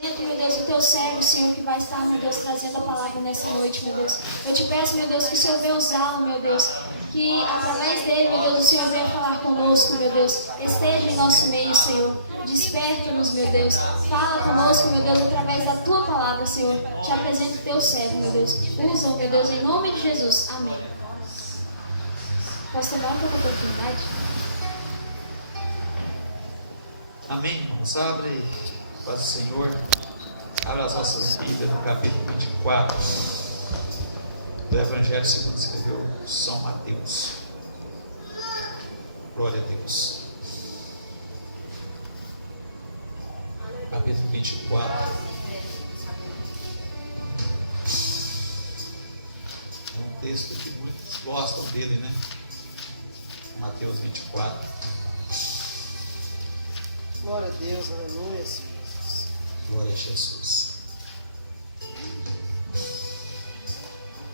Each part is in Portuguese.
Meu Deus, o teu servo, Senhor, que vai estar, meu Deus, trazendo a palavra nessa noite, meu Deus. Eu te peço, meu Deus, que o Senhor venha usá-lo, meu Deus. Que através dele, meu Deus, o Senhor venha falar conosco, meu Deus. Esteja em nosso meio, Senhor. Desperta-nos, meu Deus. Fala conosco, meu Deus, através da tua palavra, Senhor. Te apresento o teu servo, meu Deus. Usa-o, meu Deus, em nome de Jesus. Amém. Posso tomar uma oportunidade? Amém, irmãos. Abre, paz do Senhor. Abre as nossas Bíblias no capítulo 24 do Evangelho segundo escreveu São Mateus. Glória a Deus. Capítulo 24. É um texto que muitos gostam dele, né? Mateus 24. Glória a Deus, aleluia, Senhor Jesus. Glória a Jesus.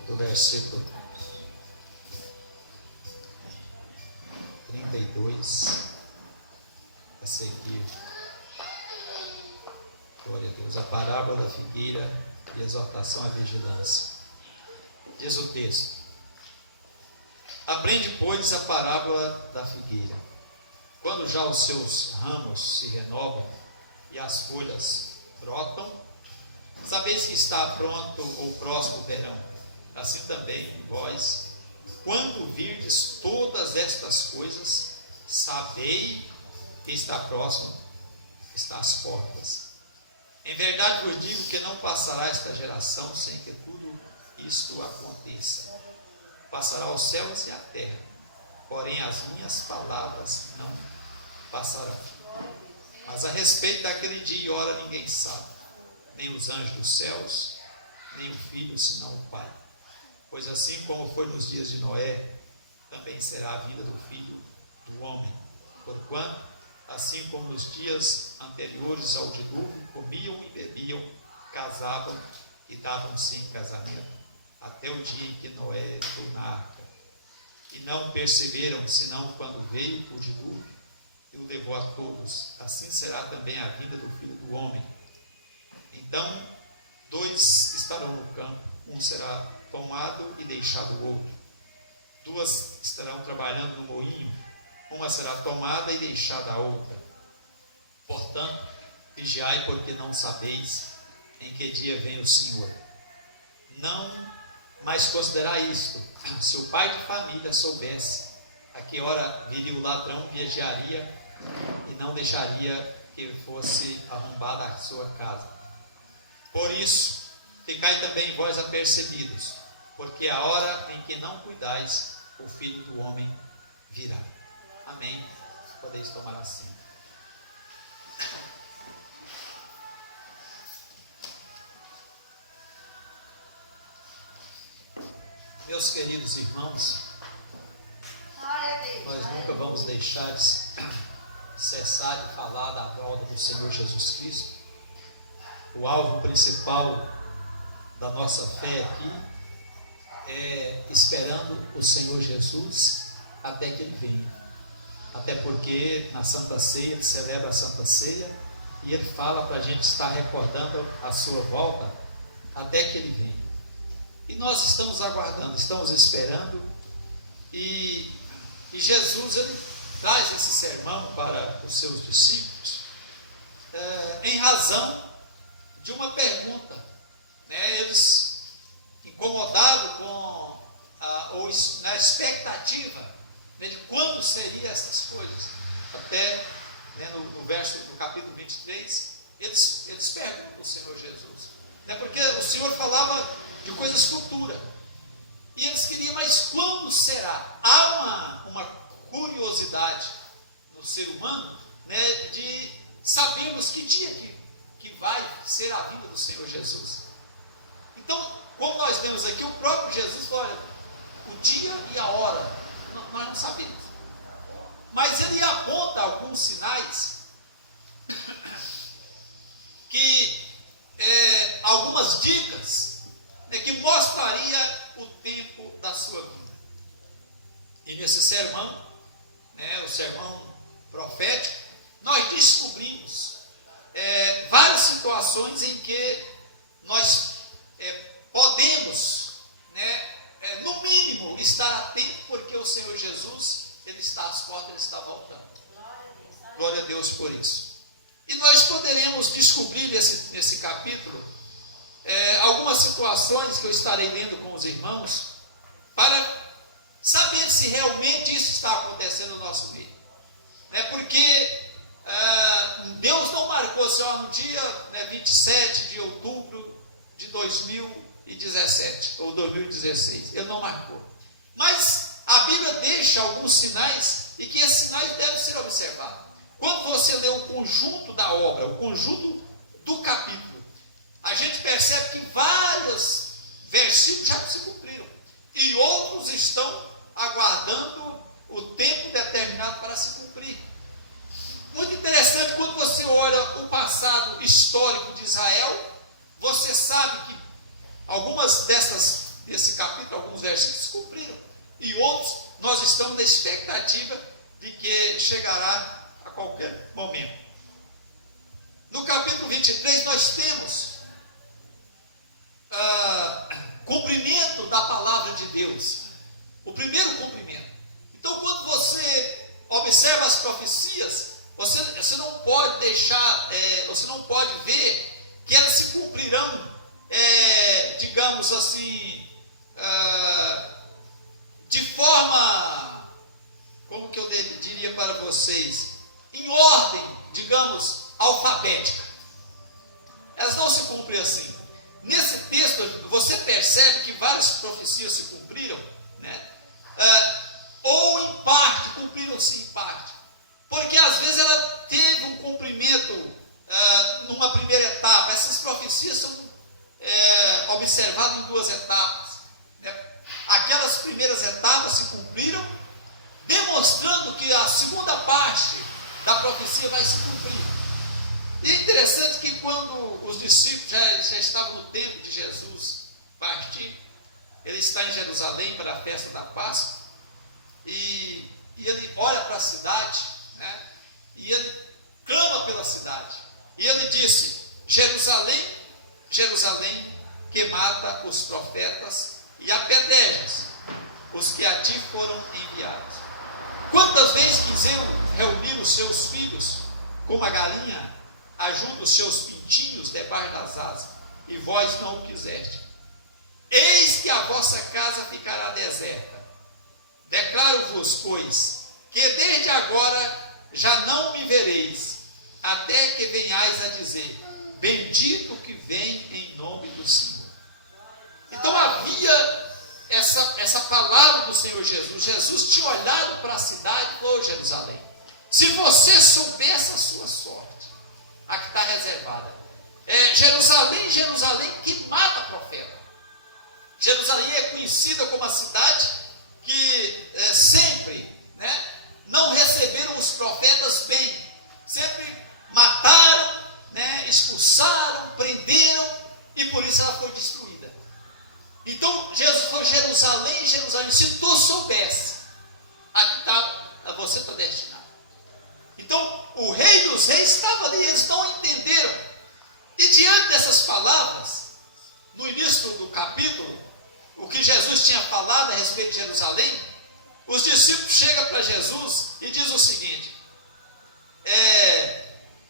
Do versículo 32 a seguir. Glória a Deus. A parábola da figueira e a exortação à vigilância. Diz o texto: aprende, pois, a parábola da figueira. Quando já os seus ramos se renovam e as folhas brotam, sabeis que está pronto ou próximo o verão. Assim também vós, quando virdes todas estas coisas, sabei que está próximo, está às portas. Em verdade vos digo que não passará esta geração sem que tudo isto aconteça. Passará os céus e a terra, porém as minhas palavras não passarão. Mas a respeito daquele dia e hora ninguém sabe, nem os anjos dos céus, nem o Filho, senão o Pai. Pois assim como foi nos dias de Noé, também será a vinda do Filho do Homem. Porquanto, assim como nos dias anteriores ao dilúvio, comiam e bebiam, casavam e davam-se em casamento, até o dia em que Noé entrou na arca. E não perceberam, senão quando veio o dilúvio e o levou a todos. Assim será também a vinda do Filho do Homem. Então, dois estarão no campo, um será tomado e deixado o outro. Duas estarão trabalhando no moinho, uma será tomada e deixada a outra. Portanto, vigiai, porque não sabeis em que dia vem o Senhor. Não mais considerai isto: se o pai de família soubesse a que hora viria o ladrão, vigiaria e não deixaria que fosse arrombada a sua casa. Por isso, ficai também vós apercebidos, porque a hora em que não cuidais, o Filho do Homem virá. Amém. Podeis tomar assento. Meus queridos irmãos, nós nunca vamos deixar de cessar de falar da volta do Senhor Jesus Cristo. O alvo principal da nossa fé aqui é esperando o Senhor Jesus até que Ele venha. Até porque na Santa Ceia, Ele celebra a Santa Ceia e Ele fala para a gente estar recordando a sua volta até que Ele venha. E nós estamos aguardando, estamos esperando, e Jesus, Ele traz esse sermão para os seus discípulos, em razão de uma pergunta, né? Eles, incomodados com na expectativa, né, de quando seriam essas coisas, até, né, no verso do capítulo 23, eles perguntam ao Senhor Jesus, né, porque o Senhor falava de coisas futuras, e eles queriam, mas quando será? Há uma curiosidade no ser humano, né, de sabermos que dia que vai ser a vinda do Senhor Jesus. Então, como nós vemos aqui, o próprio Jesus falou: olha, o dia e a hora nós não sabemos, mas ele aponta alguns sinais que algumas dicas, né, que mostraria o tempo da sua vida. E nesse sermão, né, o sermão profético, nós descobrimos várias situações situações em que nós podemos, no mínimo, estar atento, porque o Senhor Jesus, Ele está às portas, Ele está voltando. Glória a Deus por isso. E nós poderemos descobrir nesse capítulo algumas situações que eu estarei lendo com os irmãos, para saber se realmente isso está acontecendo no nosso meio. Porque Deus não marcou assim, no dia 27 de outubro de 2017 ou 2016. Ele não marcou. Mas a Bíblia deixa alguns sinais, e que esses sinais devem ser observados. Quando você lê o conjunto da obra, o conjunto do capítulo, a gente percebe que vários versículos já se cumpriram, e outros estão aguardando o tempo determinado para se cumprir. Muito interessante, quando você olha o passado histórico de Israel, você sabe que algumas desse capítulo, alguns versículos se cumpriram, e outros nós estamos na expectativa de que chegará a qualquer momento. No capítulo 23 nós temos cumprimento da palavra de Deus, o primeiro cumprimento. Então, quando você observa as profecias, você não pode deixar, você não pode ver que elas se cumprirão, digamos assim, de forma, como que eu diria para vocês, em ordem, digamos, alfabética. Elas não se cumprem assim. Nesse texto, você percebe que várias profecias se cumpriram, ou em parte, cumpriram-se em parte. Porque às vezes ela teve um cumprimento numa primeira etapa. Essas profecias são observadas em duas etapas. Aquelas primeiras etapas se cumpriram, demonstrando que a segunda parte da profecia vai se cumprir. E é interessante que quando os discípulos já estavam no tempo de Jesus partir, ele está em Jerusalém para a festa da Páscoa, e ele olha para a cidade, e ele clama pela cidade, e ele disse: Jerusalém, Jerusalém, que mata os profetas e apedrejas os que a ti foram enviados. Quantas vezes quiseram reunir os seus filhos, como a galinha ajuda os seus pintinhos debaixo das asas, e vós não o quiseste. Eis que a vossa casa ficará deserta. Declaro-vos, pois, que desde agora já não me vereis, até que venhais a dizer: bendito que vem em nome do Senhor. Então havia essa palavra do Senhor Jesus. Jesus tinha olhado para a cidade e falou: Jerusalém, se você soubesse a sua sorte, a que está reservada. Jerusalém, Jerusalém, que mata profeta. Jerusalém é conhecida como a cidade que sempre não receberam os profetas bem. Sempre mataram, expulsaram, prenderam, e por isso ela foi destruída. Então Jesus falou: Jerusalém, Jerusalém, se tu soubesse, aqui você está destinado. Então o rei dos reis estava ali, eles não entenderam. E diante dessas palavras, no início do capítulo, o que Jesus tinha falado a respeito de Jerusalém, os discípulos chegam para Jesus e diz o seguinte: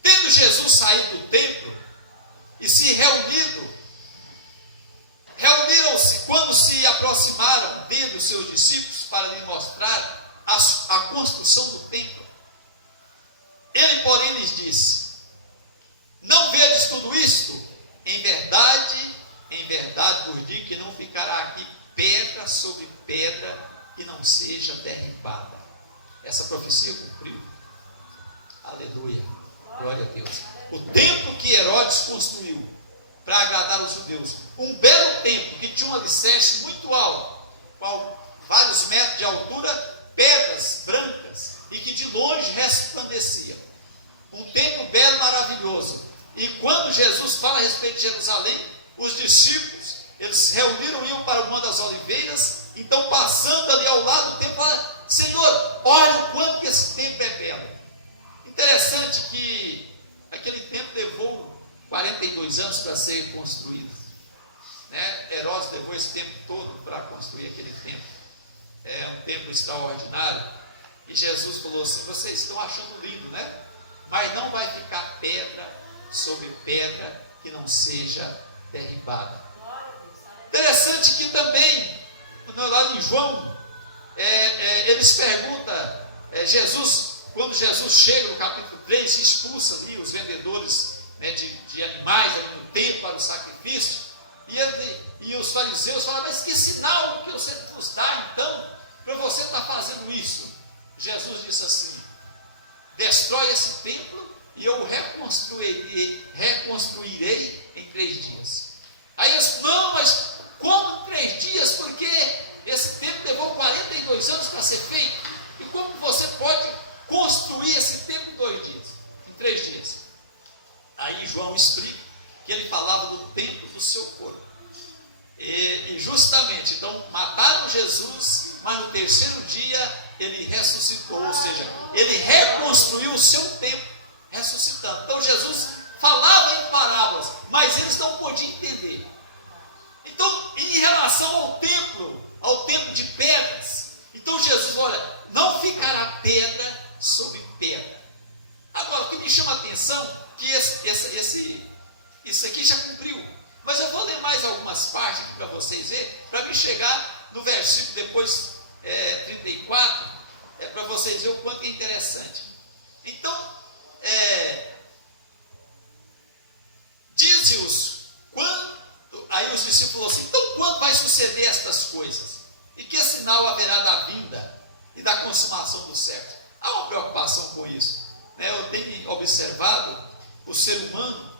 tendo Jesus saído do templo e se reuniram-se quando se aproximaram dele dos seus discípulos para lhe mostrar a construção do templo. Ele, porém, lhes disse: não vedes tudo isto? Em verdade vos digo que não ficará aqui pedra sobre pedra que não seja derribada. Essa profecia cumpriu. Aleluia, glória a Deus. O templo que Herodes construiu para agradar os judeus, um belo templo que tinha um alicerce muito alto, com vários metros de altura, pedras brancas, e que de longe resplandecia. Um templo belo, maravilhoso. E quando Jesus fala a respeito de Jerusalém, os discípulos, eles reuniram e iam para o Monte das Oliveiras. Então, passando ali ao lado do templo, falaram: Senhor, olha o quanto que esse templo é belo. Interessante que aquele templo levou 42 anos para ser construído. Né? Herodes levou esse tempo todo para construir aquele templo. É um templo extraordinário. E Jesus falou assim: vocês estão achando lindo, né? Mas não vai ficar pedra sobre pedra que não seja derribada. Interessante que também, lá em João, eles perguntam, quando Jesus chega no capítulo 3, expulsa ali os vendedores, né, de animais ali no templo para o sacrifício, e os fariseus falam: mas que sinal que você nos dá então, para você estar fazendo isso? Jesus disse assim: destrói esse templo e eu reconstruirei em 3 dias. Aí eles: não, mas como 3 dias? Porque esse templo levou 42 anos para ser feito. E como você pode construir esse templo em 3 dias? Aí João explica que ele falava do templo do seu corpo. E justamente, então, mataram Jesus, mas no 3º dia ele ressuscitou, ou seja, ele reconstruiu o seu templo, ressuscitando. Então Jesus falava em parábolas, mas eles não podiam entender. Então, em relação ao templo de pedras, então Jesus, olha, não ficará pedra sobre pedra. Agora, o que me chama a atenção, que isso aqui já cumpriu. Mas eu vou ler mais algumas partes aqui para vocês verem, para me chegar no versículo depois 34, para vocês verem o quanto é interessante. Então, dize-os, aí os discípulos assim: então quando vai suceder estas coisas? E que sinal haverá da vinda e da consumação do século? Há uma preocupação com isso, né? Eu tenho observado o ser humano,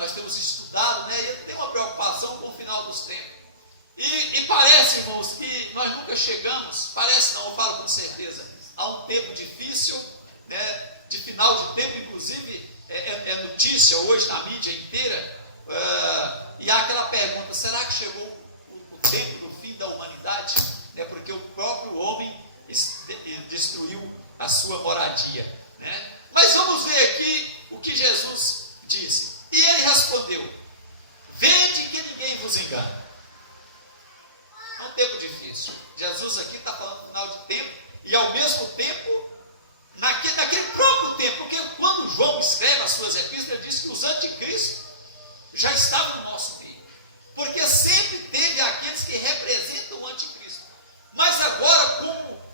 nós temos estudado, né? E ele tem uma preocupação com o final dos tempos. E parece, irmãos, que nós nunca chegamos, parece não, eu falo com certeza, a um tempo difícil, né? De final de tempo, inclusive, é notícia hoje na mídia inteira, e há aquela pergunta: será que chegou o tempo do fim da humanidade? Né? Porque o próprio homem destruiu a sua moradia, né? Mas vamos ver aqui o que Jesus disse. E ele respondeu: vede que ninguém vos engane. É um tempo difícil. Jesus aqui está falando do final de tempo, e ao mesmo tempo, naquele próprio tempo, porque quando João escreve as suas epístolas, ele diz que os anticristos já estavam no nosso meio, porque sempre teve aqueles que representam o anticristo. Mas agora, como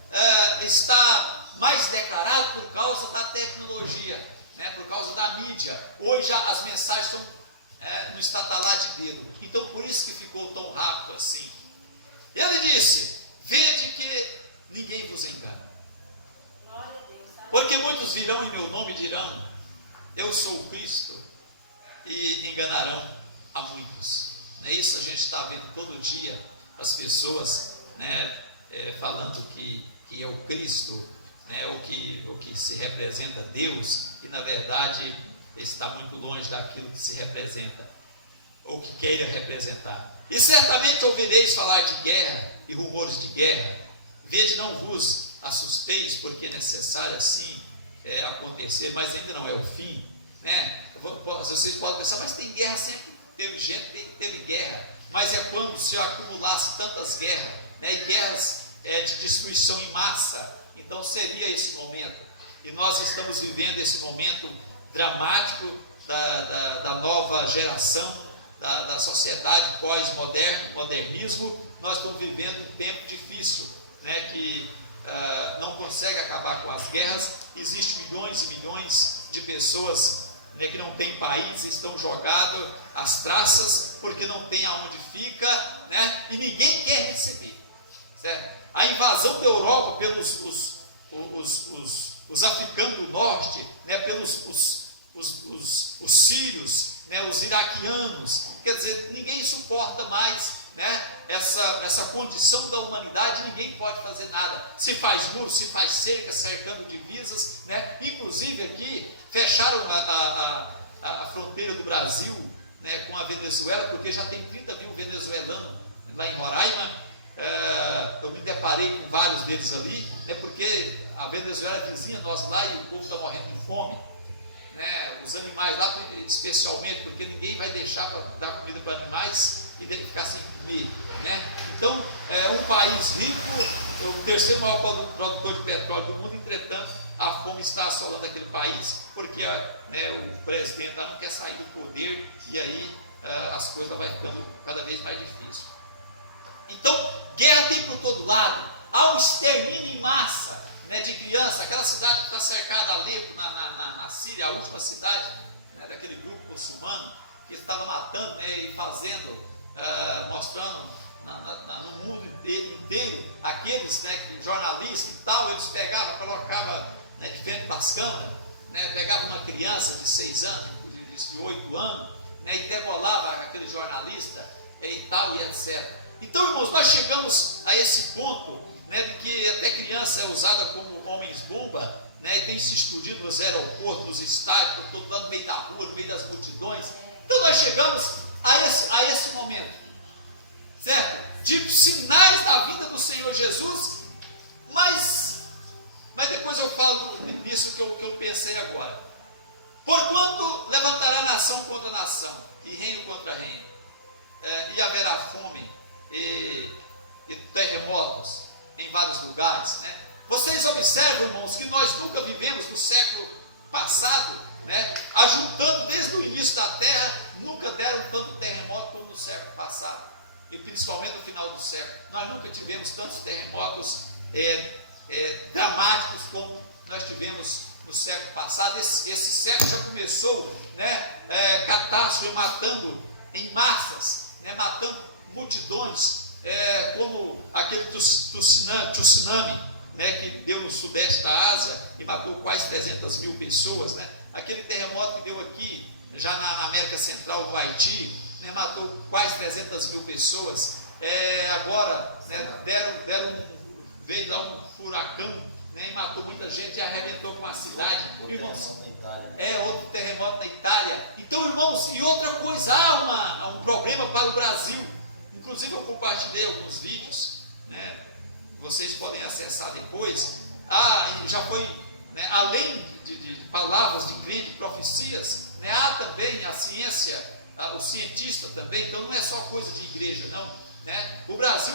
está mais declarado por causa da tecnologia, né, por causa da mídia, hoje as mensagens estão no estatalar de dedo. Então, por isso que ficou tão rápido assim. Ele disse: vede que ninguém vos engana. Porque muitos virão em meu nome e dirão: eu sou o Cristo, e enganarão a muitos. Não é isso? A gente está vendo todo dia as pessoas, né, falando que é o Cristo, né, o que se representa Deus, e na verdade está muito longe daquilo que se representa, ou que queira representar. E certamente ouvireis falar de guerra e rumores de guerra. Vede, não vos assusteis, porque é necessário assim acontecer, mas ainda não é o fim, né? Vocês podem pensar: mas tem guerra, sempre teve gente, teve guerra, mas é quando se acumulasse tantas guerras, né? E guerras de destruição em massa. Então seria esse momento, e nós estamos vivendo esse momento dramático da nova geração, da sociedade pós-modernismo. Nós estamos vivendo um tempo difícil, né, que não consegue acabar com as guerras. Existem milhões e milhões de pessoas, né, que não têm país, estão jogados às traças, porque não tem aonde fica, né, e ninguém quer receber, certo? A invasão da Europa pelos os africanos do norte, né, pelos os sírios, né, os iraquianos, quer dizer, ninguém suporta mais, né, essa condição da humanidade. Ninguém pode fazer nada. Se faz muro, se faz cerca, cercando divisas, né? Inclusive aqui fecharam a fronteira do Brasil, né, com a Venezuela, porque já tem 30 mil venezuelanos lá em Roraima. Eu me deparei com vários deles ali, né, porque a Venezuela é vizinha nossa lá e o povo está morrendo de fome. né, os animais lá, especialmente, porque ninguém vai deixar para dar comida para animais e dele ficar sem comer, né? Então, um país rico, o terceiro maior produtor de petróleo do mundo, entretanto, a fome está assolando aquele país, porque o presidente não quer sair do poder, e aí as coisas vão ficando cada vez mais difíceis. Então, guerra tem por todo lado, há um extermínio em massa, né, de criança. Aquela cidade que está cercada, Alepo, na Síria, a última cidade, né, daquele grupo muçulmano, que estava matando, né, e fazendo, mostrando no mundo inteiro, aqueles, né, jornalistas e tal, eles pegavam, colocavam, né, de frente para as câmeras, né, pegavam uma criança de 6 anos, de 8 anos, né, e degolava aquele jornalista, e tal, e etc. Então, irmãos, nós chegamos a esse ponto, né, de que até criança é usada como homens-bomba, né, e tem se explodido nos aeroportos, nos estádios, por todo lado, no meio da rua, no meio das multidões. Então, nós chegamos a esse momento, certo? De sinais da vida do Senhor Jesus, mas depois eu falo nisso que eu pensei agora. Porquanto levantará nação contra nação, e reino contra reino, e haverá fome e terremotos em vários lugares, né? Vocês observam, irmãos, que nós nunca vivemos no século passado, né? Ajuntando desde o início da terra, nunca deram tanto terremoto como no século passado, e principalmente no final do século. Nós nunca tivemos tantos terremotos dramáticos como nós tivemos no século passado. Esse século já começou, né, catástrofe, matando em massas, né, matando multidões, como aquele tsunami, né, que deu no sudeste da Ásia e matou quase 300 mil pessoas, né? Aquele terremoto que deu aqui, já na América Central, no Haiti, né, matou quase 300 mil pessoas. Agora, né, veio lá um furacão, né, e matou muita gente e arrebentou com a cidade. Irmãos, outro terremoto na Itália. Então, irmãos, e outra coisa, há um problema para o Brasil. Inclusive, eu compartilhei alguns vídeos, né, vocês podem acessar depois. Já foi, né, além de palavras de crente, de profecias, né, há também a ciência, o cientista também. Então, não é só coisa de igreja, não, né? O Brasil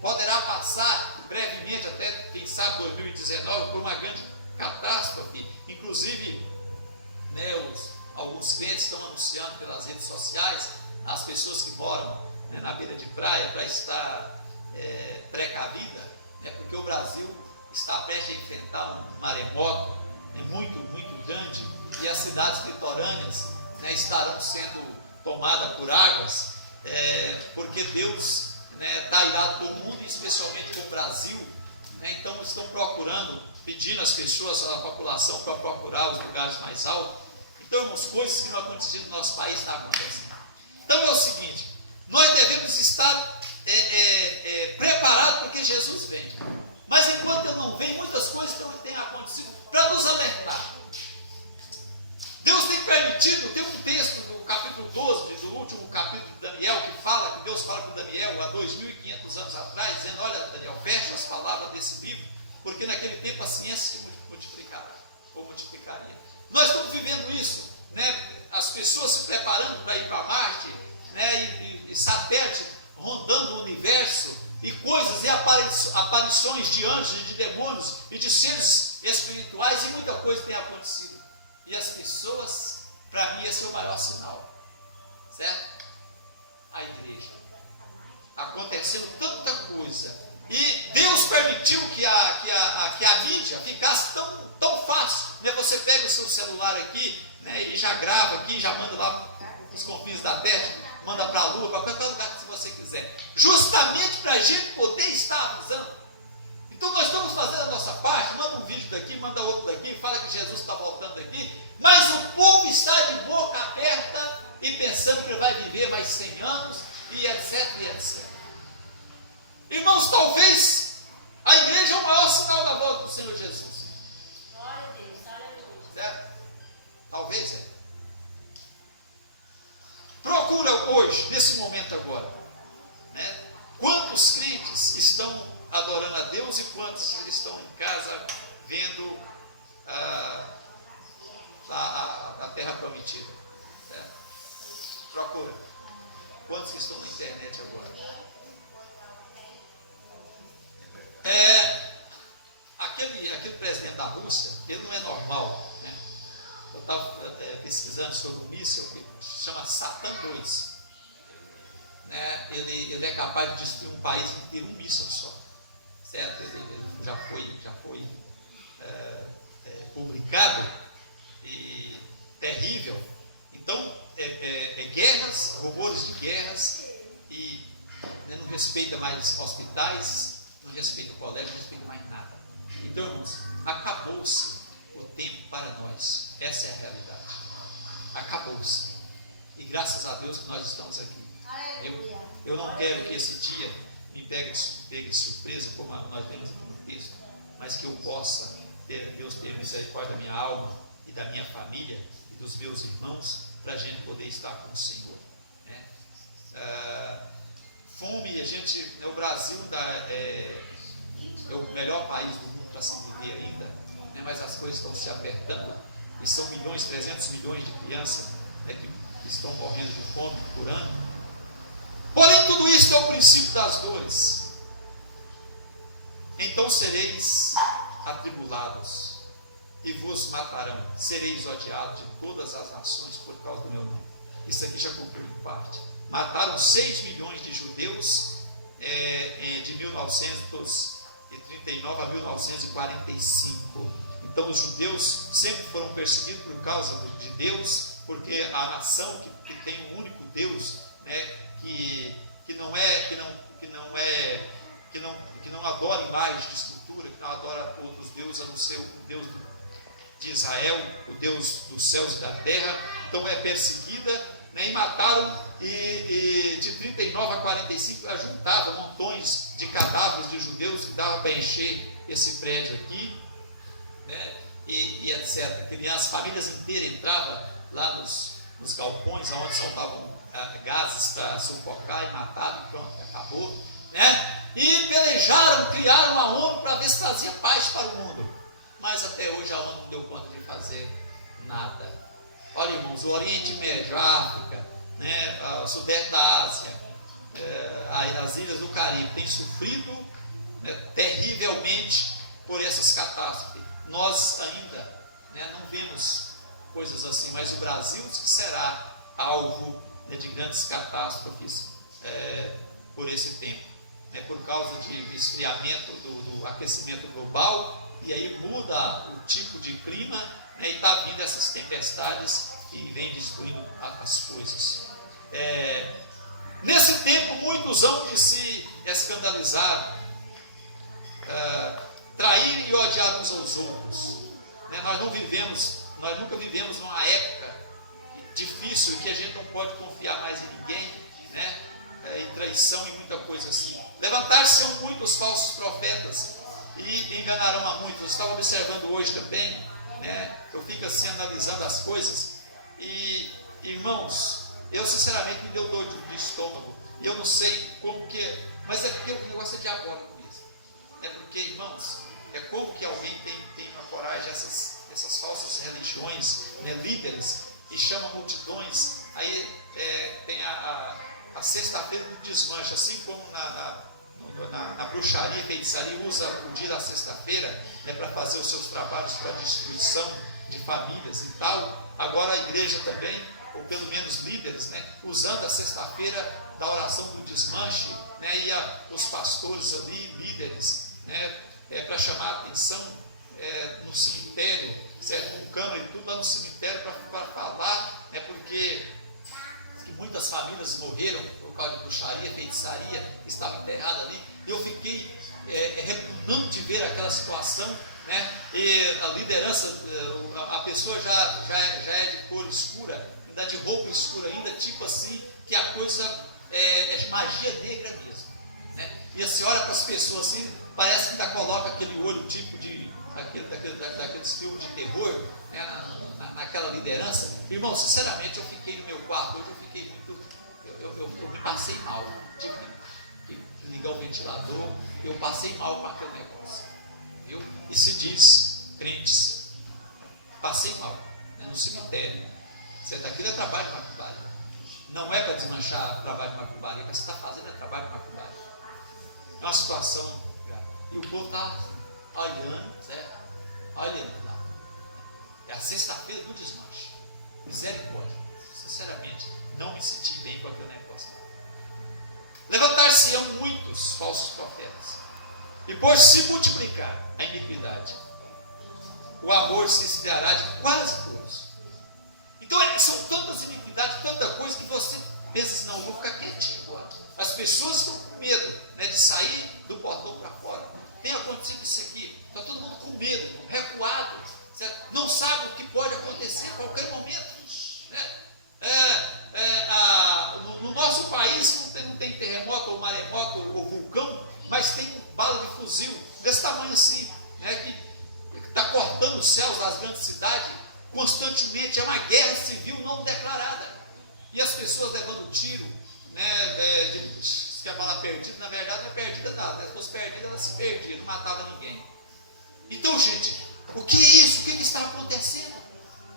poderá passar brevemente, até quem sabe 2019, por uma grande catástrofe. Inclusive, né, alguns crentes estão anunciando pelas redes sociais as pessoas que moram, né, na beira de praia para estar precavida, né, porque o Brasil está prestes a enfrentar um maremoto, né, muito, muito grande, e as cidades litorâneas, né, estarão sendo tomadas por águas, porque Deus está irado com o mundo, especialmente com o Brasil, né? Então estão pedindo às pessoas, à população, para procurar os lugares mais altos. Então, irmãos, coisas que não aconteciam no nosso país estão acontecendo. Então é o seguinte, nós devemos estar preparados porque Jesus vem. Mas enquanto eu não venho, muitas coisas têm acontecido para nos alertar. Deus tem permitido, tem um texto do capítulo 12, do último capítulo de Daniel, que Deus fala com Daniel há 2.500 anos atrás, dizendo: olha, Daniel, fecha as palavras desse livro, porque naquele tempo a ciência se multiplicaria. Nós estamos vivendo isso, né? As pessoas se preparando para ir para Marte, né? E satélite rondando o universo, e coisas e aparições de anjos e de demônios e de seres espirituais, e muita coisa tem acontecido. E as pessoas, para mim, esse é o maior sinal, certo? A igreja. Acontecendo tanta coisa. E Deus permitiu que a mídia ficasse tão fácil, né? Você pega o seu celular aqui, né, e já grava aqui, já manda lá para os confins da terra, manda para a lua, para qualquer lugar que você quiser. Justamente para a gente poder estar avisando. Então nós estamos fazendo a nossa parte, manda um vídeo daqui, manda outro daqui, fala que Jesus está voltando aqui, mas o povo está de boca aberta e pensando que ele vai viver mais 100 anos, e etc, e etc. Irmãos, talvez a igreja é o maior sinal da volta do Senhor Jesus. Glória a Deus, aleluia. Certo? Talvez é. Procura hoje, nesse momento agora, né, quantos crentes estão adorando a Deus e quantos estão em casa vendo lá a terra prometida. Procura. Quantos que estão na internet agora? Aquele presidente da Rússia, ele não é normal, né? Eu estava pesquisando sobre um míssil que chama Satan 2. Né? Ele é capaz de destruir um país inteiro, um míssil só. Certo? Ele já foi publicado e terrível. Então, guerras, rumores de guerras, e não respeita mais hospitais, não respeita o colégio, não respeita mais nada. Então, irmãos, acabou-se o tempo para nós. Essa é a realidade. Acabou-se. E graças a Deus que nós estamos aqui. Eu não quero que esse dia me pegue de surpresa, como nós temos aqui no texto, mas que eu possa Deus ter misericórdia da minha alma e da minha família e dos meus irmãos, para a gente poder estar com o Senhor. Né? Fome, o Brasil é o melhor país do mundo para se viver ainda, né? Mas as coisas estão se apertando, e são 300 milhões de crianças, né, que estão morrendo de fome por ano. Porém, tudo isso é o princípio das dores. Então sereis atribulados e vos matarão, sereis odiados de todas as nações por causa do meu nome. Isso aqui já cumpriu em parte. Mataram 6 milhões de judeus de 1939 a 1945. Então os judeus sempre foram perseguidos por causa de Deus, porque a nação que tem um único Deus, né, que não adora imagens de escultura, que não adora outros deuses, a não ser o Deus de Israel, o Deus dos céus e da terra. Então é perseguida, né, e mataram, e de 39 a 45 ajuntavam montões de cadáveres de judeus que dava para encher esse prédio aqui, né, e etc. Crianças, famílias inteiras entravam lá nos galpões, onde soltavam gases para sufocar e matar, pronto, acabou, né? E pelejaram, criaram a ONU para ver se trazia paz para o mundo, mas até hoje a ONU não deu conta de fazer nada. Olha, irmãos, o Oriente Médio, a África, né, o Sudeste da Ásia, as ilhas do Caribe têm sofrido, né, terrivelmente por essas catástrofes. Nós ainda, né, não vemos coisas assim, mas o Brasil será alvo, né, de grandes catástrofes por esse tempo, né, por causa de esfriamento do aquecimento global, e aí muda o tipo de clima, né, e está vindo essas tempestades que vêm destruindo as coisas. Nesse tempo muitos hão de se escandalizar, trair e odiar uns aos outros, né? Nós nunca vivemos numa época difícil que a gente não pode confiar mais em ninguém, né? E traição e muita coisa assim. Levantar-se-ão muitos falsos profetas e enganarão a muitos. Eu estava observando hoje também, né? Eu fico assim analisando as coisas, e irmãos, eu sinceramente me deu dor de estômago. Eu não sei como que, mas é porque o negócio é diabólico mesmo. É porque, irmãos, é como que alguém tem uma coragem, essas falsas religiões, né, líderes, e chamam multidões. Aí tem a sexta-feira do desmanche, assim como na bruxaria e feitiçaria usa o dia da sexta-feira, né, para fazer os seus trabalhos para destruição de famílias e tal. Agora a igreja também, ou pelo menos líderes, né, usando a sexta-feira da oração do desmanche, né, e os pastores ali, líderes, né, para chamar a atenção no cemitério, certo? Com câmera e tudo lá no cemitério para falar, né, porque muitas famílias morreram por causa de bruxaria, feitiçaria, estavam enterradas ali, e eu fiquei repugnando de ver aquela situação, né? E a liderança, a pessoa já é de cor escura, ainda de roupa escura ainda, tipo assim, que a coisa é magia negra mesmo, né? E a senhora para as pessoas assim, parece que ainda coloca aquele olho tipo daqueles filmes de terror, né, naquela liderança. Irmão, sinceramente, eu fiquei no meu quarto hoje, eu me passei mal, tive que ligar o ventilador, eu passei mal com aquele negócio, viu? E se diz crentes, passei mal, é no cemitério. Certo? Aquilo é trabalho de macumbaria. Não é para desmanchar trabalho de macumbaria, mas você está fazendo trabalho de macumbaria. É uma situação grave. E o povo está olhando, certo? Olhando lá. É a sexta-feira do desmanche. Misericórdia. Sinceramente, não me senti bem com aquele negócio. Levantar-se-ão muitos falsos profetas, e por se multiplicar a iniquidade, o amor se esfriará de quase todos. Então são tantas iniquidades, tanta coisa que você pensa assim, não, eu vou ficar quietinho agora. As pessoas estão com medo, né, de sair do portão para fora. Tem acontecido isso aqui, está todo mundo com medo, recuado, certo? Não sabe o que pode acontecer a qualquer momento. Né? No nosso país não tem terremoto, ou maremoto, ou vulcão, mas tem bala de fuzil desse tamanho assim, né, que está cortando os céus das grandes cidades constantemente. É uma guerra civil não declarada. E as pessoas levando tiro, né, que a bala perdida, na verdade não é perdida nada. Se fosse perdida, ela se perdia, não matava ninguém. Então, gente, o que é isso? O que está acontecendo?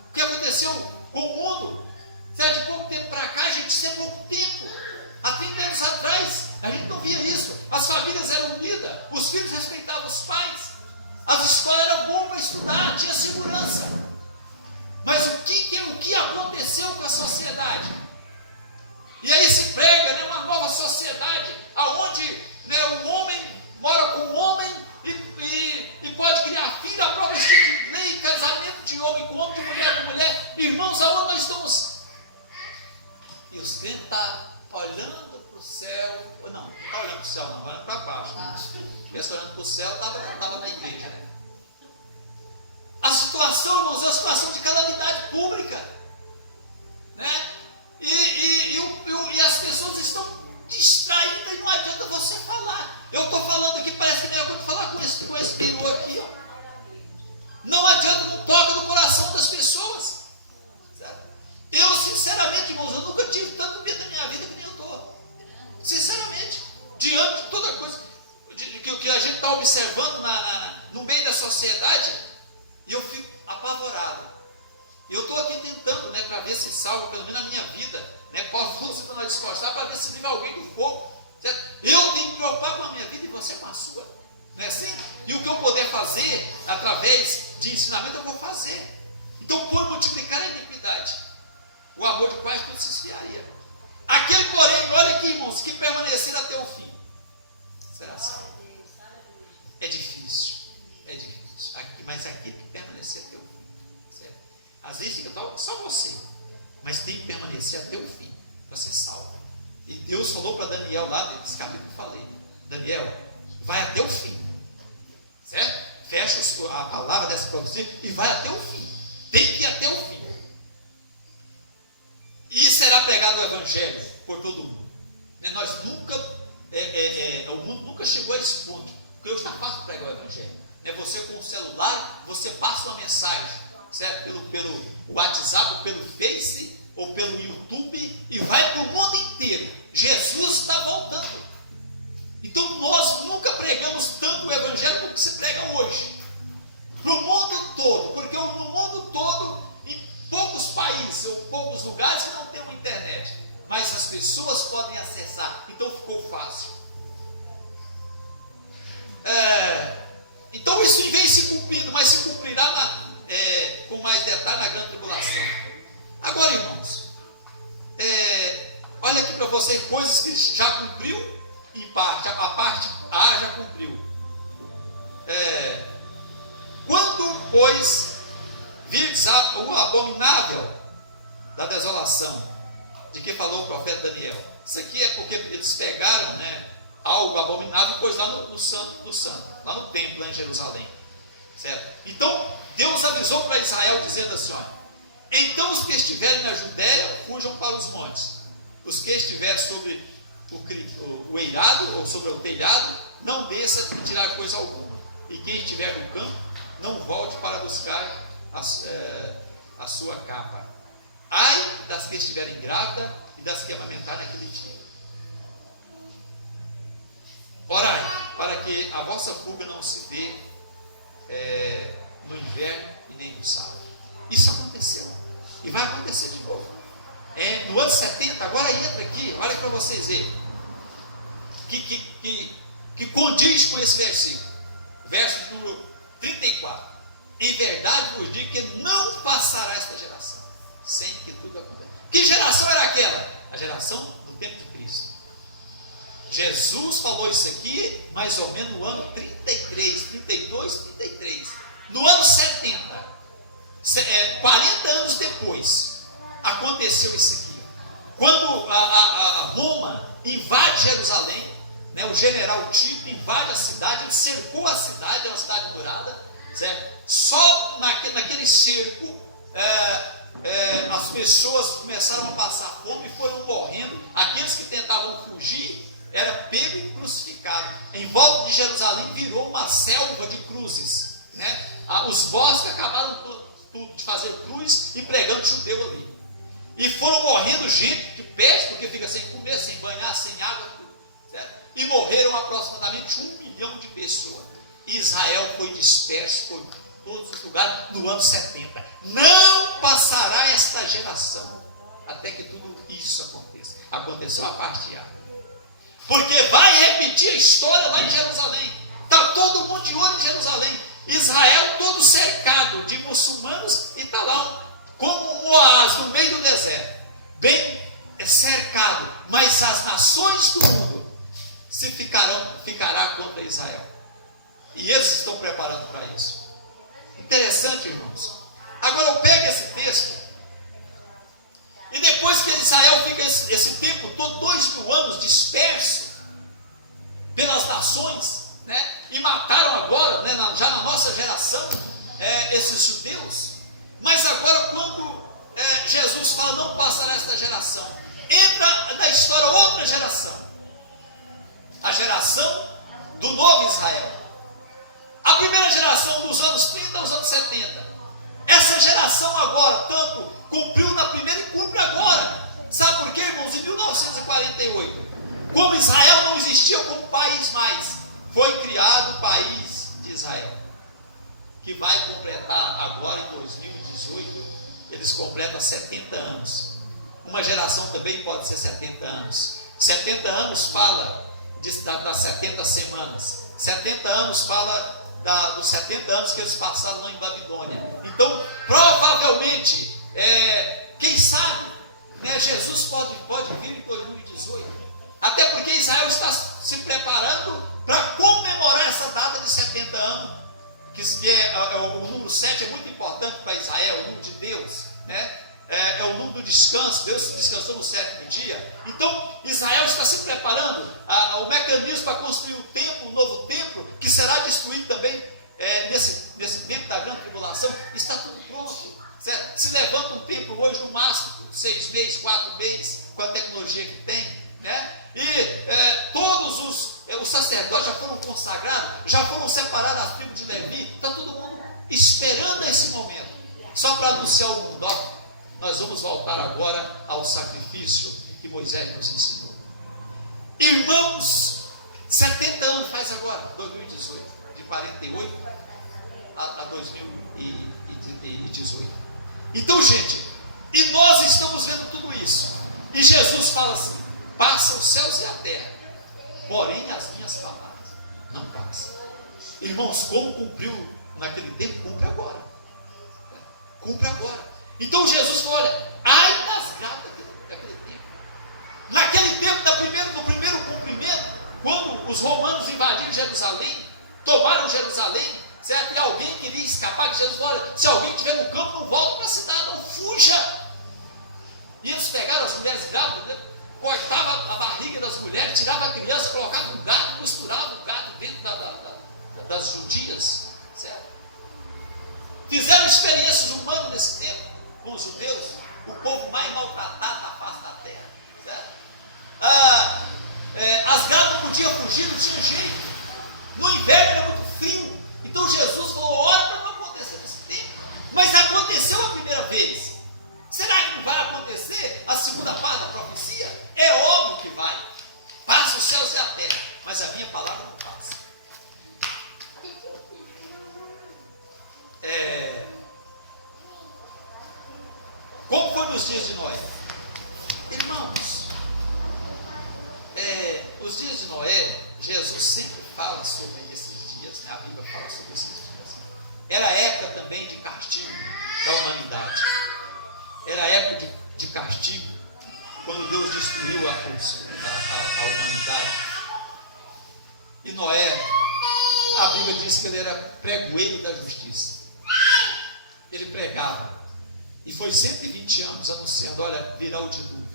O que aconteceu com o mundo? De pouco tempo para cá, gente, isso é pouco tempo. Há 30 anos atrás, a gente não via isso. As famílias eram unidas, os filhos respeitavam os pais, as escolas eram boas para estudar, tinha segurança. Mas o que aconteceu com a sociedade? E aí se prega, né, uma nova sociedade, onde, né, o homem mora com o homem e pode criar filho, a própria lei, casamento de homem com homem, de mulher com mulher. Irmãos, aonde nós estamos? E os crentes estão olhando para o céu, ou não está olhando para o céu, não, olhando para baixo. Porque se olhando para o céu, estava na igreja. Né? A situação, irmãos, é uma situação de calamidade pública. Né? E as pessoas estão distraídas e não adianta você falar. Eu estou falando aqui, parece que nem eu vou falar com esse peru aqui. Ó. Não adianta, não toca no coração das pessoas. Eu, sinceramente, irmãos, eu nunca tive tanto medo na minha vida que nem eu estou. Sinceramente, diante de toda coisa que a gente está observando no meio da sociedade, eu fico apavorado. Eu estou aqui tentando, né, para ver se salvo, pelo menos na minha vida, né, posso para nós esforçar, para ver se livra alguém do fogo. Certo? Eu tenho que me preocupar com a minha vida e você com a sua. Não é assim? E o que eu puder fazer, através de ensinamento, eu vou fazer. Então, por multiplicar a iniquidade, o amor de quase tudo se esfriaria. Aquele, porém, olha aqui, irmãos, que permanecer até o fim, será salvo. É difícil. Mas aquele que permanecer até o fim. Certo? Às vezes fica só você, mas tem que permanecer até o fim, para ser salvo. E Deus falou para Daniel lá, nesse capítulo que eu falei: Daniel, vai até o fim. Certo? Fecha a palavra dessa profecia e vai até o fim. Tem que ir até o fim. E será pregado o Evangelho por todo mundo. Nós nunca, o mundo nunca chegou a esse ponto. Porque hoje está fácil pregar o Evangelho. Você com o celular, você passa uma mensagem, certo? Pelo WhatsApp, pelo Face, ou pelo YouTube, e vai para o mundo inteiro. Jesus está voltando. Então nós nunca pregamos tanto o Evangelho como se prega hoje. Para o mundo todo, porque no mundo todo, em poucos países ou poucos lugares não tem uma internet, mas as pessoas podem acessar, então ficou fácil. Então isso vem se cumprindo, mas se cumprirá com mais detalhe na grande tribulação. Agora, irmãos, olha aqui para vocês coisas que já cumpriu em parte, a parte A já cumpriu. Quando, pois, virdes o abominável da desolação, de que falou o profeta Daniel. Isso aqui é porque eles pegaram, né, algo abominável e pôs lá no Santo do Santo, lá no templo, lá em Jerusalém. Certo? Então, Deus avisou para Israel, dizendo assim: olha, então os que estiverem na Judéia, fujam para os montes. Os que estiverem sobre o eirado, ou sobre o telhado, não desça tirar coisa alguma. E quem estiver no campo, não volte para buscar a sua capa. Ai das que estiverem grávidas e das que amamentarem naquele dia. Orai, para que a vossa fuga não se dê no inverno e nem no sábado. Isso aconteceu. E vai acontecer de novo. No ano 70, agora entra aqui, olha para vocês verem. Que condiz com esse versículo. Verso número 34. Em verdade vos digo que não passará esta geração sem que tudo aconteça. Que geração era aquela? A geração do tempo de Cristo. Jesus falou isso aqui mais ou menos no ano 33, 32, 33. No ano 70, 40 anos depois, aconteceu isso aqui. Quando a Roma invade Jerusalém, né, o general Tito invade a cidade, ele cercou a cidade, era uma cidade murada, certo? Só naquele cerco, as pessoas começaram a passar fome e foram morrendo. Aqueles que tentavam fugir, era pego e crucificado. Em volta de Jerusalém virou uma selva de cruzes, né? Os bosques acabaram tudo de fazer cruz e pregando judeu ali. E foram morrendo gente de peste, porque fica sem comer, sem banhar, sem água, tudo, certo? E morreram aproximadamente 1 milhão de pessoas. Israel foi disperso por todos os lugares no ano 70. Não passará esta geração até que tudo isso aconteça. Aconteceu a parte A. Porque vai repetir a história lá em Jerusalém. Está todo mundo de olho em Jerusalém. Israel todo cercado de muçulmanos e está lá como um oásis no meio do deserto. Bem cercado. Mas as nações do mundo ficará contra Israel. E eles estão preparando para isso. Interessante, irmãos. Agora eu pego esse texto. E depois que Israel fica esse tempo todo, 2000 anos disperso pelas nações, né? E mataram agora, né, já na nossa geração, esses judeus. Mas agora quando Jesus fala, não passará esta geração, entra na história outra geração. A geração do novo Israel. A primeira geração dos anos 30 aos anos 70. Essa geração agora, tanto cumpriu na primeira e cumpre agora. Sabe por quê, irmãos? Em 1948, como Israel não existia como país mais, foi criado o país de Israel, que vai completar agora em 2018, eles completam 70 anos. Uma geração também pode ser 70 anos. 70 anos fala das 70 semanas. 70 anos fala dos 70 anos que eles passaram lá em Babilônia. Então, provavelmente, quem sabe, né, Jesus pode vir em 2018. Até porque Israel está se preparando para comemorar essa data de 70 anos. O número 7 é muito importante para Israel, o número de Deus, né? É o número do descanso. Deus descansou no 7º dia. Então Israel está se preparando o mecanismo para construir o templo, o novo templo, que será destruído também nesse tempo da grande tribulação. Está tudo pronto, certo? Se levanta um templo hoje no máximo 6 meses, 4 meses, com a tecnologia que tem, né? E todos os sacerdotes já foram consagrados, já foram separados das tribos de Levi. Está todo mundo esperando esse momento, só para anunciar ao mundo: ó, nós vamos voltar agora ao sacrifício que Moisés nos ensinou. Irmãos, 70 anos faz agora, 2018, de 48 a 2018. Então, gente, e nós estamos vendo tudo isso. E Jesus fala assim: passa os céus e a terra, porém as minhas palavras não passam. Irmãos, como cumpriu naquele tempo, cumpre agora. Cumpre agora. Então Jesus falou: olha, ai das gratas daquele tempo. Naquele tempo, no primeiro cumprimento, quando os romanos invadiram Jerusalém, tomaram Jerusalém, certo? E alguém queria escapar, que Jesus falou: olha, se alguém estiver no campo, não volta para a cidade, não fuja. E eles pegaram as mulheres grávidas, né? Cortavam a barriga das mulheres, tiravam a criança, colocavam um gato, costuravam o gato dentro das judias, certo? Fizeram experiências humanas nesse tempo com os judeus, o povo mais maltratado da face da terra, certo? As grávidas podiam fugir, não tinha jeito. No inverno era muito frio. Então Jesus falou: olha, para não acontecer nesse tempo. Mas aconteceu a primeira vez. Será que não vai acontecer a segunda parte da profecia? É óbvio que vai. Passa os céus e a terra, mas a minha palavra não passa. Jesus sempre fala sobre esses dias, né? A Bíblia fala sobre esses dias. Era a época também de castigo da humanidade. Era a época de castigo quando Deus destruiu a humanidade. E Noé, a Bíblia diz que ele era pregoeiro da justiça. Ele pregava. E foi 120 anos anunciando, olha, virá o dilúvio.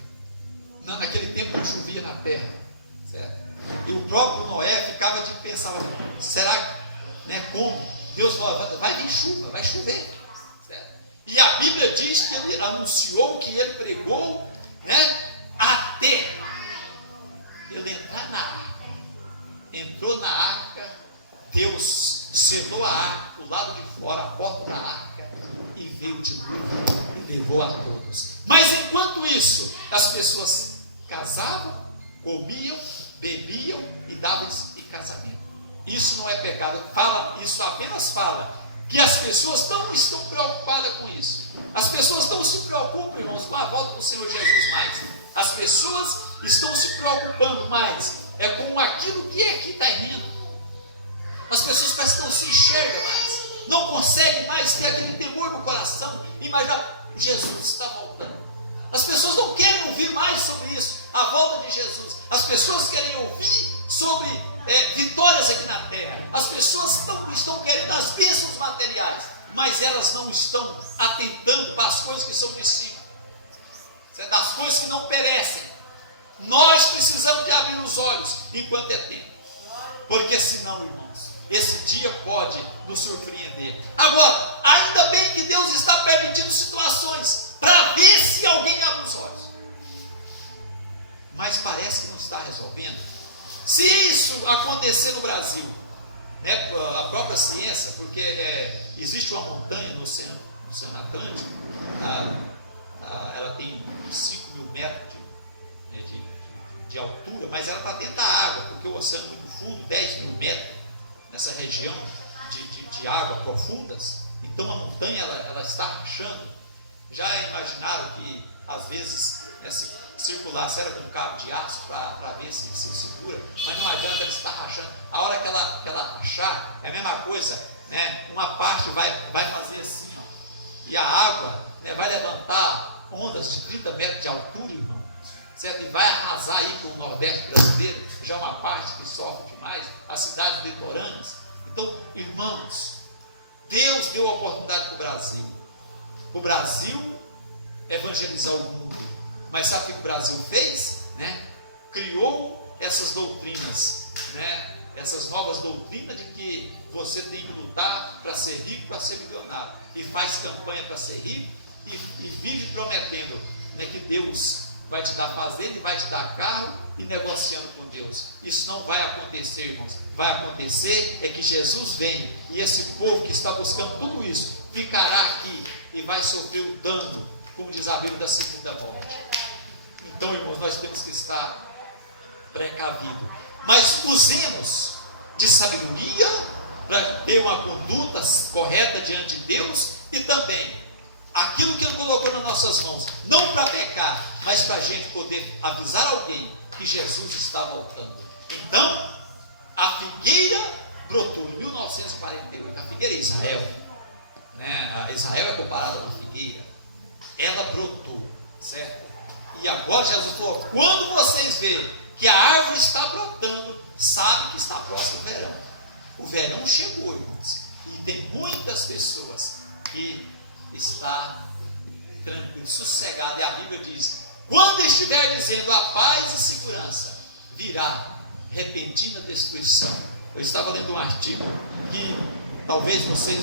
Naquele tempo não chovia na terra. Certo? E o próprio Noé pensava, será, né, como? Deus falou, vai vir chuva, vai chover. Certo? E a Bíblia diz que ele anunciou, que ele pregou, né, até ele entrar na arca. Entrou na arca, Deus selou a arca, do lado de fora, a porta da arca, e veio o dilúvio e levou a todos. Mas enquanto isso, as pessoas casavam, comiam, bebiam e davam em casamento. Isso não é pecado. Isso apenas fala que as pessoas não estão preocupadas com isso. As pessoas não se preocupam, irmãos, com a volta do Senhor Jesus mais. As pessoas estão se preocupando mais com aquilo que está indo. As pessoas parecem que não se enxergam mais, não conseguem mais ter aquele temor no coração, imaginar, Jesus está voltando. As pessoas não querem ouvir mais sobre isso, a volta de Jesus. As pessoas querem ouvir sobre vitórias aqui na terra. As pessoas estão querendo as bênçãos materiais, mas elas não estão atentando para as coisas que são de cima, das coisas que não perecem. Nós precisamos de abrir os olhos enquanto é tempo, porque senão, irmãos, esse dia pode nos surpreender. Agora, ainda bem que Deus está permitindo situações para ver se alguém abre os olhos, mas parece que não está resolvendo. Se isso acontecer no Brasil, né, a própria ciência, porque existe uma montanha no Oceano Atlântico, ela tem 5 mil metros de altura, mas ela está dentro da água, porque o oceano é muito fundo, 10 mil metros, nessa região de água profundas. Então a montanha ela está rachando. Já imaginaram que às vezes se circulasse era com um cabo de aço para ver se segura, mas não adianta, ela está rachando. A hora que ela rachar, é a mesma coisa, né? Uma parte vai fazer assim, e a água, né, vai levantar ondas de 30 metros de altura, irmão, certo? E vai arrasar aí com o Nordeste brasileiro, já uma parte que sofre demais, as cidades litorâneas. Então, irmãos, Deus deu a oportunidade para o Brasil. O Brasil evangelizar o mundo. Mas sabe o que o Brasil fez? Né? Criou essas doutrinas, né? Essas novas doutrinas de que você tem que lutar para ser rico, para ser milionário. E faz campanha para ser rico e vive prometendo, né, que Deus vai te dar fazenda e vai te dar carro e negociando com Deus. Isso não vai acontecer, irmãos. Vai acontecer é que Jesus vem e esse povo que está buscando tudo isso ficará aqui e vai sofrer o dano, como diz a Bíblia, da segunda morte. Então, irmãos, nós temos que estar precavidos. Mas usemos de sabedoria para ter uma conduta correta diante de Deus e também aquilo que Ele colocou nas nossas mãos, não para pecar, mas para a gente poder avisar alguém que Jesus está voltando. Então, a figueira brotou em 1948, a figueira Israel, né? Israel é comparada a uma figueira, ela brotou, certo? E agora Jesus falou, quando vocês verem que a árvore está brotando, sabe que está próximo o verão. O verão chegou, irmãos, e tem muitas pessoas que está tranquilo, sossegado, e a Bíblia diz, quando estiver dizendo a paz e segurança, virá repentina destruição. Eu estava lendo um artigo que talvez vocês,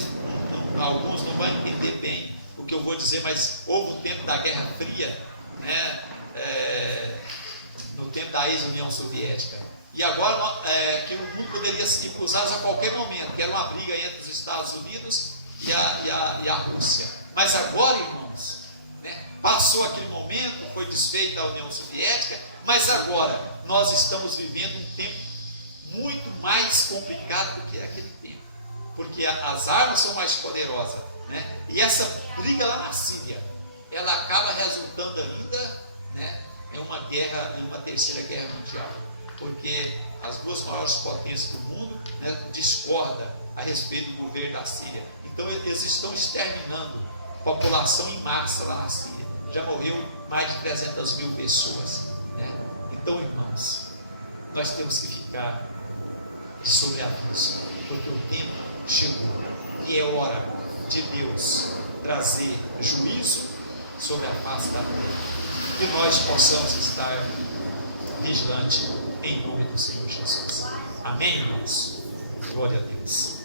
alguns não vão entender bem o que eu vou dizer, mas houve o tempo da Guerra Fria, né, no tempo da ex-União Soviética, e agora que o mundo poderia ir para os lados a qualquer momento, que era uma briga entre os Estados Unidos e a Rússia. Mas agora, irmãos, né, passou aquele momento, foi desfeita a União Soviética, mas agora nós estamos vivendo um tempo muito mais complicado do que aquele tempo, porque as armas são mais poderosas, né? E essa briga lá na Síria, ela acaba resultando ainda, né, em uma guerra, em uma terceira guerra mundial. porque as duas maiores potências do mundo, né, discordam a respeito do governo da Síria. Então eles estão exterminando população em massa lá na Síria. Já morreu mais de 300 mil pessoas, né? Então, irmãos, nós temos que ficar sobre aviso, porque o tempo chegou e é hora de Deus trazer juízo sobre a face da terra. Que nós possamos estar vigilantes em nome do Senhor Jesus. Amém, irmãos? Glória a Deus.